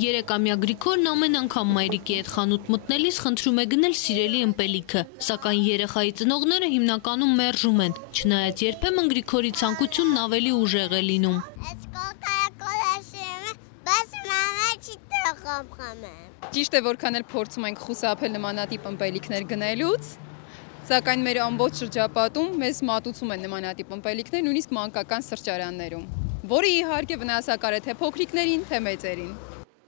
3-ամյա Գրիգորն ամեն անգամ մայրիկի հետ խանութ մտնելիս խնդրում է գնել սիրելի ըմպելիքը, սակայն երեխայի ծնողները հիմնականում մերժում են, չնայած երբեմն Գրիգորի ցանկությունն ավելի ուժեղ է լինում։ Ճիշտ է, որքան էլ փորձում ենք խուսափել նմանատիպ ըմպելիքներ գնելուց, սակայն մեր ամբողջ շրջապատում մեզ մատուցում են նմանատիպ ըմպելիքներ, նույնիսկ մանկական սրճարաններում, որը իհարկե վնասակար է թե փոքրիկներին, թե մեծերին։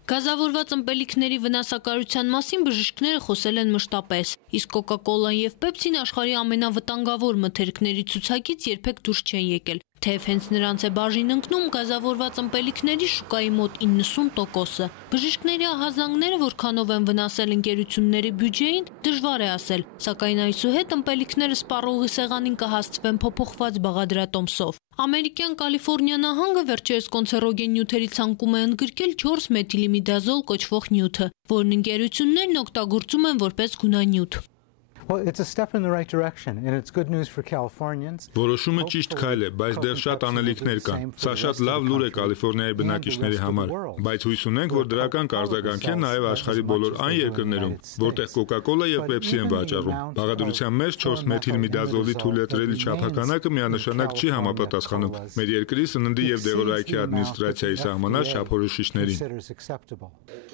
Գազավորված ըմպելիքների վնասակարության մասին բժիշկները խոսել են մշտապես, իսկ Կոկա-կոլան եւ Պեպսին աշխարհի ամենավտանգավոր մթերքների ցուցակից երբեք դուրս չեն եկել, թեև հենց նրանց է բաժին ընկնում գազավորված ըմպելիքների շուկայի մոտ 90%-ը։ Բժիշկների ահազանգները որքանով են վնասել ընկերությունների բյուջեին, դժվար է ասել, սակայն այսուհետ ըմպելիքները սպառողի սեղանին կհասցվեն փոփոխված բաղադրատոմսով։ Ամերիկյան Կալիֆոռնիա նահանգը վերջերս կոնցերոգեն նյութերի ցանկում է ընդգրկել 4-մեթիլիմիդազոլ կոչվող նյութը, որն ընկերություններն օգտագործում են որպես գունանյութ։ Որոշումը ճիշտ քայլ է, բայց դեռ շատ անելիքներ կան։ Սա շատ լավ լուր է Կալիֆոռնիայի բնակիչների համար, բայց հույս ունենք, որ դրական կարձագանք է նաև աշխարհի բոլոր այն երկրներում, որտեղ Կոկա-կոլա եւ Պեպսի են վաճառում։ Բաղադրության մեջ 4-մեթիլմիդազոլի թույլատրելի չափականակը միանշանակ չի համապատասխանում մեր երկրի սննդի եւ դեղորայքի ադմինիստրացիայի սահմանած չափորոշիչներին։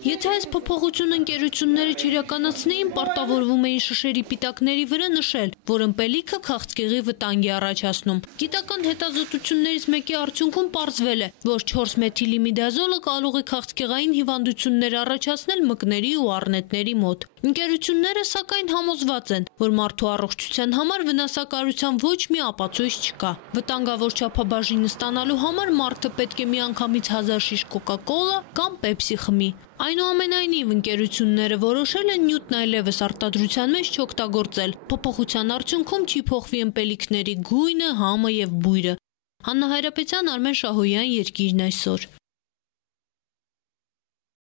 Եթե այս փոփոխությունը ընկերությունները չիրականացնեին, պարտավորվում էին շշերի պիտակների վրա նշել, որ ըմպելիքը քաղցկեղի վտանգ է առաջացնում։ Գիտական հետազոտություններից մեկի արդյունքում պարզվել է, որ 4-մեթիլիմիդազոլը կարող է քաղցկեղային հիվանդություններ առաջացնել մկների ու առնետների մոտ։ Ընկերությունները սակայն համոզված են, որ մարդու առողջության համար վնասակարության ոչ մի ապացույց չկա։ Վտանգավոր չափաբաժինը ստանալու համար մարդը պետք է միանգամից 1000 շիշ Կոկա-կոլա կամ Պեպսի խմի։ Այնուամենայնիվ ընկերությունները որոշել են նյութն այլևս արտադրության մեջ չօգտագործել։ Փոփոխության արդյունքում չի փոխվի ըմպելիքների գույնը, համը եւ բույրը։ Հաննա Հայրապետյան, Արմեն Շահոյան, Երկիրն այսօր։